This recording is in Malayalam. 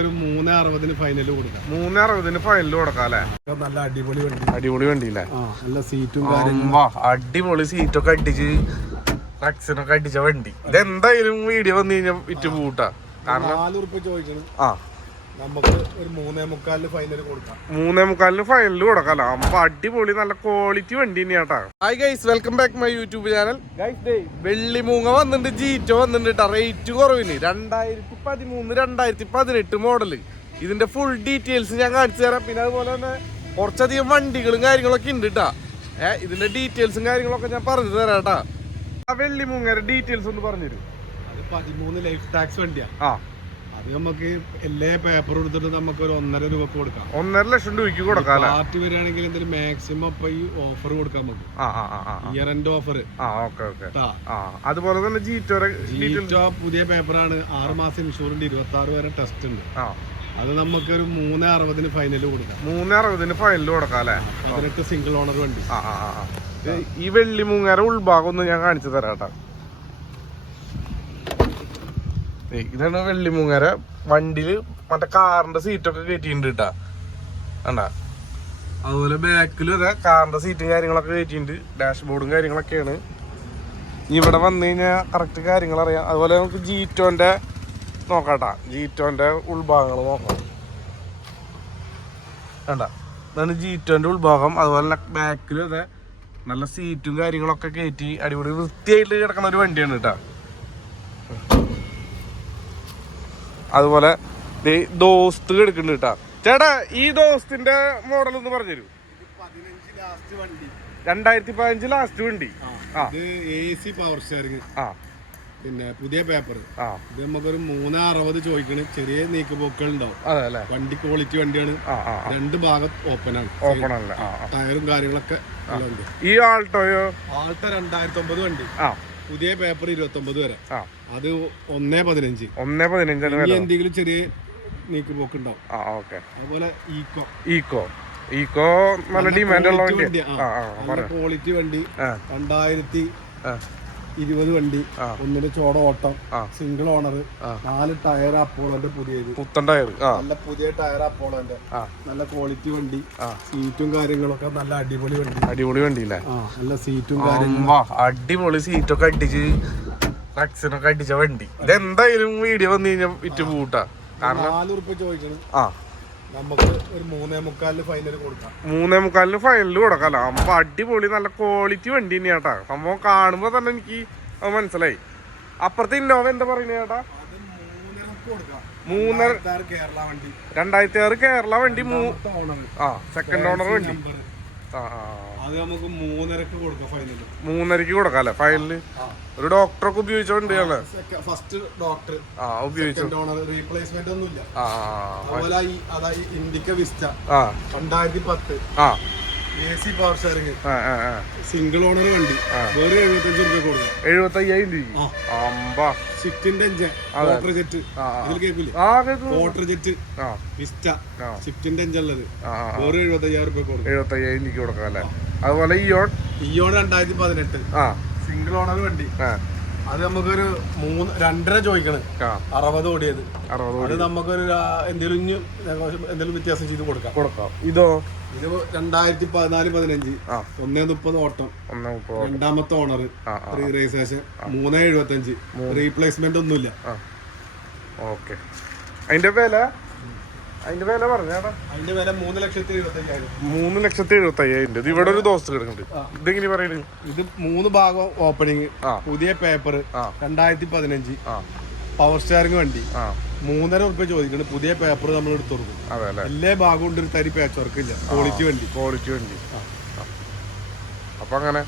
ഒരു മൂന്ന് അറുപതിന് ഫൈനൽ കൊടുക്കാം. മൂന്ന് അറുപതിന് ഫൈനൽ കൊടുക്കാം അല്ലേ? ഇപ്പൊ നല്ല അടിപൊളി വണ്ടി. അടിപൊളി നല്ല സീറ്റും സീറ്റൊക്കെ അടിച്ച് റക്സിനൊക്കെ അടിച്ച വണ്ടി. ഇതെന്തായാലും വീഡിയോ വന്നു കഴിഞ്ഞാൽ വിറ്റ് പൂട്ടാ കാരണം നാല് ഉറുപ്പ് ചോദിക്കണം. ആ. നമുക്ക് ഒരു മൂന്നേ മുക്കാലിന് ഫൈനൽ കൊടുക്കാം. മൂന്നേ മുക്കാലിന് ഫൈനലിൽ കൊടുക്കാം അപ്പൊ അടിപൊളി നല്ല ക്വാളിറ്റി വണ്ടി തന്നെയാട്ടാ hi guys welcome back my YouTube channel guys day Vellimoonga വന്നിട്ടുണ്ട് ജീറ്റോ വന്നിട്ടുണ്ട് റേറ്റ് കുറവിന്. രണ്ടായിരത്തി പതിമൂന്ന് രണ്ടായിരത്തി പതിനെട്ട് മോഡൽ ഇതിന്റെ ഫുൾ ഡീറ്റെയിൽസ് ഞാൻ കാണിച്ചു തരാം. പിന്നെ അതുപോലെ തന്നെ കുറച്ചധികം വണ്ടികളും കാര്യങ്ങളൊക്കെ ഉണ്ട് കേട്ടാ ഏ ഇതിന്റെ ഡീറ്റെയിൽസും കാര്യങ്ങളൊക്കെ ഞാൻ പറഞ്ഞു തരാം കേട്ടാ ആ വെള്ളിമൂങ്ങയുടെ ഡീറ്റെയിൽസ് ഒന്ന് പറഞ്ഞു തരും അത് പതിമൂന്ന് ലൈഫ് ടാക്സ് വണ്ടിയാ. ആ. അത് നമുക്ക് എല്ലാ പേപ്പർ എടുത്തിട്ട് നമുക്ക് ഒരു ഒന്നര രൂപക്ക് കൊടുക്കാം. ഒന്നര ലക്ഷം രൂപയ്ക്ക് കൊടുക്കാം പാർട്ടി വരികയാണെങ്കിൽ എന്തെങ്കിലും മാക്സിമം ഇപ്പൊ ഈ ഓഫർ കൊടുക്കാൻ നമുക്ക് ഇയർ എൻഡ് ഓഫർ അതുപോലെ തന്നെ ഡീറ്റെയിൽസ് ജീറ്റോ പുതിയ പേപ്പറാണ് ആറ് മാസം ഇൻഷുറൻസ് ഇരുപത്തി ആറ് വരെ ടെസ്റ്റ് ഉണ്ട്. അത് നമുക്ക് ഒരു മൂന്ന് അറുപതിന് ഫൈനൽ കൊടുക്കാം. മൂന്ന് അറുപതിന് ഫൈനൽ കൊടുക്കാം അല്ലേ? പതിനെട്ട് സിംഗിൾ ഓണർ വണ്ടി. ഈ വെള്ളി മൂങ്ങര ഉൾഭാഗം ഒന്ന് ഞാൻ കാണിച്ചു തരാം കേട്ടോ ഇതാണ് വെള്ളി മൂങ്ങര. വണ്ടിയിൽ മറ്റേ കാറിന്റെ സീറ്റൊക്കെ കയറ്റിയിട്ടുണ്ട് കേട്ടാ അതുപോലെ ബാക്കിലും അതെ കാറിന്റെ സീറ്റും കാര്യങ്ങളൊക്കെ കയറ്റിയിട്ടുണ്ട് ഡാഷ്ബോർഡും കാര്യങ്ങളൊക്കെയാണ്. ഇവിടെ വന്നു കഴിഞ്ഞാൽ കറക്റ്റ് കാര്യങ്ങൾ അറിയാം. അതുപോലെ നമുക്ക് ജീറ്റോന്റെ നോക്കാട്ടാ. ജീറ്റോന്റെ ഉൾഭാഗങ്ങൾ നോക്കാം. കണ്ട? ഇതാണ് ജീറ്റോന്റെ ഉൾഭാഗം. അതുപോലെ ബാക്കിലും അതെ നല്ല സീറ്റും കാര്യങ്ങളൊക്കെ കയറ്റി അടിപൊളി വൃത്തിയായിട്ട് കിടക്കുന്ന ഒരു വണ്ടിയാണ് കേട്ടാ അതുപോലെ ദോസ്ത് എടുക്കുന്നുണ്ട് കേട്ടാ ചേട്ടാ ഈ ദോസ്തിന്റെ മോഡൽ ഒന്ന് പറഞ്ഞുതരൂ. രണ്ടായിരത്തി പതിനഞ്ച് ലാസ്റ്റ് വണ്ടി എ സി പവർ സ്റ്റിയറിംഗ് പിന്നെ പുതിയ പേപ്പർ ഇത് നമുക്കൊരു മൂന്ന് അറുപത് ചോദിക്കണ്. ചെറിയ നീക്കുപോക്കുകൾ ഉണ്ടാവും. വണ്ടി ക്വാളിറ്റി വണ്ടിയാണ്. രണ്ട് ഭാഗം ഓപ്പൺ ആണ്. ഓപ്പൺ അല്ലേ ആ ആ. ടയറും കാര്യങ്ങളൊക്കെ ഈ ആൾട്ടോയോ ആൾട്ടോ രണ്ടായിരത്തി ഒമ്പത് വണ്ടി. ആ. പുതിയ പേപ്പർ ഇരുപത്തി ഒമ്പത് വരെ അത് ഒന്നേ പതിനഞ്ച്. ഒന്നേ പതിനഞ്ച് എന്തെങ്കിലും ചെറിയ നീക്കി ഉണ്ടാവും ആ അതുപോലെ ഈക്കോ ഈക്കോ ഈക്കോ നല്ല ഡിമാൻഡ് ഉള്ള വണ്ടി ക്വാളിറ്റി വണ്ടി. രണ്ടായിരത്തി ഇരുപത് വണ്ടി. ഒന്നിന് ചോട ഓട്ടം സിംഗിൾ ഓണർ നാല് ടയർ അപ്പോളോന്റെ പുതിയത്. പുത്തൻ ടയർ നല്ല പുതിയ ടയർ അപ്പോളോന്റെ. നല്ല ക്വാളിറ്റി വണ്ടി സീറ്റും കാര്യങ്ങളൊക്കെ നല്ല അടിപൊളി വണ്ടി. അടിപൊളി വണ്ടി അല്ലേ നല്ല സീറ്റും കാര്യങ്ങളും. അടിപൊളി സീറ്റൊക്കെ അടിച്ച് റക്സിനൊക്കെ അടിച്ച വണ്ടി. ഇതെന്തായാലും വീഡിയോ വന്നു കഴിഞ്ഞാൽ വിറ്റ് പൂട്ടാ കാരണം നാല് ചോദിക്കണം. ആ. നമുക്ക് ഒരു മൂന്നേ മുക്കാലിന് ഫൈനൽ കൊടുക്കാം. മൂന്നേ മുക്കാലിന് ഫൈനൽ കൊടുക്കാലോ അപ്പൊ അടിപൊളി നല്ല ക്വാളിറ്റി വണ്ടി തന്നെയാട്ടാ സംഭവം കാണുമ്പോ തന്നെ എനിക്ക് അത് മനസ്സിലായി. അപ്പുറത്തെ ഇന്നോവ എന്താ പറയുന്നത് ചേട്ടാ? മൂന്നര കേരള വണ്ടി. രണ്ടായിരത്തി ആറ് കേരള വണ്ടി ആ സെക്കൻഡ് ഓണർ വണ്ടി. അത് നമുക്ക് മൂന്നരക്ക് കൊടുക്കാം ഫൈനൽ മൂന്നരക്ക് കൊടുക്കാം അല്ലേ ഫൈനൽ ഒരു ഡോക്ടറൊക്കെ ഉപയോഗിച്ചോണ്ട് ഫസ്റ്റ് ഡോക്ടർ ആ ഉപയോഗിച്ചു. റീപ്ലേസ്മെന്റ് ഒന്നുമില്ല. അതുപോലെ വിസ്റ്റ രണ്ടായിരത്തി പത്ത്. ആ. സിംഗിൾ ഓണർ വണ്ടി. വേറെ എഴുപത്തഞ്ച് രൂപ കൊടുക്കും. എഴുപത്തയ്യായിരം രൂപ. അമ്പാ. Engine water jet. ഇതിൽ കേൾക്കില്ലേ വാട്ടർ ജെറ്റ് വിസ്റ്റ സ്വിഫ്റ്റിന്റെ ആ. വേറെ എഴുപത്തയ്യായിരം രൂപ കൊടുക്കും. എഴുപത്തയ്യായിരം രൂപ കൊടുക്കാം അല്ലേ? അതുപോലെ ഇയോൺ ഇയോൺ രണ്ടായിരത്തി പതിനെട്ട്. സിംഗിൾ ഓണർ വണ്ടി. അത് നമുക്കൊരു മൂന്ന് രണ്ടര ചോദിക്കണം. അറുപത് ഓടിയത്. അറുപത് അത് നമുക്കൊരു എന്തെങ്കിലും എന്തെങ്കിലും വ്യത്യാസം ചെയ്ത് കൊടുക്കാം. കൊടുക്കാം. ഇതോ? ഇത് രണ്ടായിരത്തി പതിനാല് പതിനഞ്ച്. ഒന്നേ മുപ്പത് ഓട്ടം. രണ്ടാമത്തെ ഓണർ റീറേസേഷൻ മൂന്നേ എഴുപത്തി അഞ്ച് റീപ്ലേസ്മെന്റ് ഒന്നുമില്ല. ഓക്കെ. അതിന്റെ വില? അതിന്റെ വില പറഞ്ഞാടാ അതിന്റെ വില മൂന്ന് ലക്ഷത്തി എഴുപത്തയ്യായിരം മൂന്ന് ലക്ഷത്തി എഴുപത്തി അയ്യായിരം രൂപ ഇത് ഇവിടെ ഒരു ദോസ് കിടക്കുന്നുണ്ട് ഇതെങ്ങനെ പറയുന്നത്? ഇത് മൂന്ന് ഭാഗം ഓപ്പണിങ് പുതിയ പേപ്പർ. രണ്ടായിരത്തി പതിനഞ്ച്. പവർ സ്റ്റാറിംഗ് വണ്ടി. മൂന്നര ഉറുപ്പ്യ ചോദിക്കുന്നുണ്ട്. പുതിയ പേപ്പർ നമ്മൾ എടുത്തു കൊടുക്കും. എല്ലാ ഭാഗവും ഉണ്ട് ഒരു തരി പേച്ച് വർക്ക് ഇല്ല. ക്വാളിറ്റി വണ്ടി. ക്വാളിറ്റി വണ്ടി. അപ്പൊ അങ്ങനെ